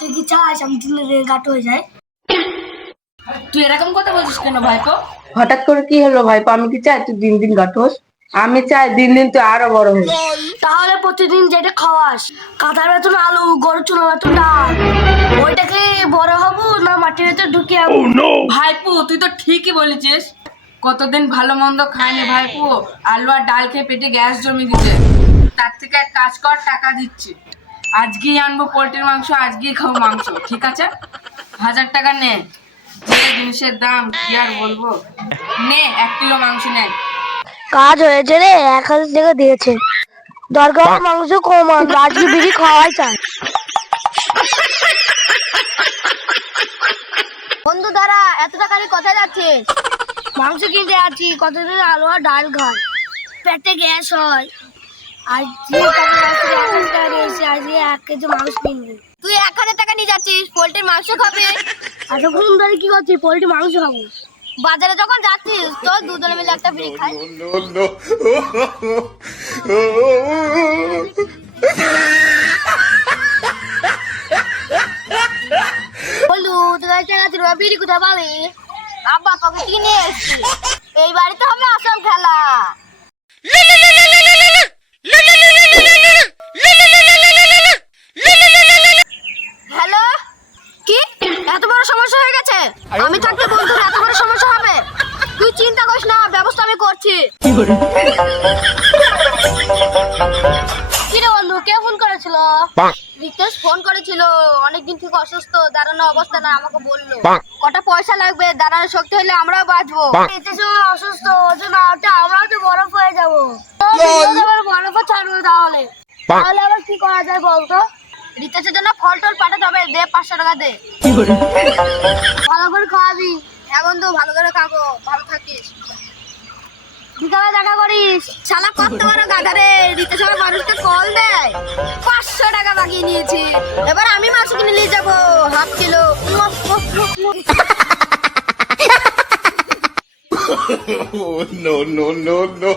তুই কি চাস আমি দিনে গাটো হয়ে যায়? তুই এরকম কথা বলছিস কেন ভাইপো? হঠাৎ করে কি হলো ভাইপো? আমি কি চাই তুই দিন দিন গাঠোস? আমি চাই দিন দিন তুই আরো বড় হোস। তাহলে প্রতিদিন যেটা খাওয়াস, কাঁথার ভেতর আলু, গরুর চুলোর ভেতর ডাল, ওইটাকে বড় হবো না মাটির ভেতর ঢুকে যাবো? ভাইপো তুই তো ঠিকই বলেছিস। কতদিন ভালো মন্দ খায়নি ভাইপো, আলু আর ডাল খেয়ে পেটে গ্যাস জমি দিচ্ছে। তার থেকে এক কাজ কর, টাকা দিচ্ছি, আজকেই আনবো পোল্ট্রির মাংস, আজকেই খাবো মাংস, ঠিক আছে? 1000 টাকা নে, যে জিনিসের দাম কি আর বলবো। নে 1 কিলো মাংস নে। কাজ হয়েছে রে, 1000 টাকা দিয়েছে। দরকার মাংস কম আনবে, আজকে বিড়ি খাওয়াই চাই। বন্ধু দাঁড়া, এত টাকা নিয়ে কোথায় যাচ্ছিস? মাংস কিনতে যাচ্ছি, কতদিন আলু আর ডাল খায়, পেটে গ্যাস হয়। আজকে আজকে 1 কেজি মাংস কিনবি। তুই 1000 টাকা নিয়ে যাচ্ছিস, পোল্ট্রির মাংস খাবি? এতক্ষণ ধরে কি করছিস? পোল্ট্রি মাংস খাবো। বাজারে যখন যাচ্ছিস তোর দুজনে মিলে একটা বিড়ি খাই। বলু তোর টাকা ছিল, বিড়ি কোথায় পাবি? আব্বা তোকে কিনে এসছি, এই বাড়িতে হবে আসল খেলা। হ্যালো, কি এত বড় সমস্যা হয়ে গেছে? আমি থাকতে বন্ধুর এত বড় সমস্যা হবে? তুই চিন্তা করিস না, ব্যবস্থা আমি করছি। কি রে বন্ধু, কে ফোন করেছিল? রিতেশ ফোন করেছিল, অনেকদিন থেকে অসুস্থ, দাঁড়ানো অবস্থা না, আমাকে বললো কটা পয়সা লাগবে, দাঁড়ানোর শক্তি হলে আমরাও বাঁচবো। এতে সময় অসুস্থ হচ্ছে না, আমরাও তো বরফ হয়ে যাবো। বরফ ছাড়বো তাহলে তাহলে আবার কি করা যায় বলতো? রিতেশের জন্য ফল টল পাঠাতে হবে, দে 500 টাকা দে। ভালো করে খাওয়াবি, হ্যাঁ বন্ধু, ভালো করে খাবো, ভালো থাকিস। বিকালে দেখা করিস। শালা কত বড় গাধা রে, রিতেশ আমার মানুষকে কল দেয়। 500 টাকা বাগিয়ে নিয়েছি, এবার আমি মাংস কিনে নিয়ে যাবো ½ kilo. Oh, no, no, no, no.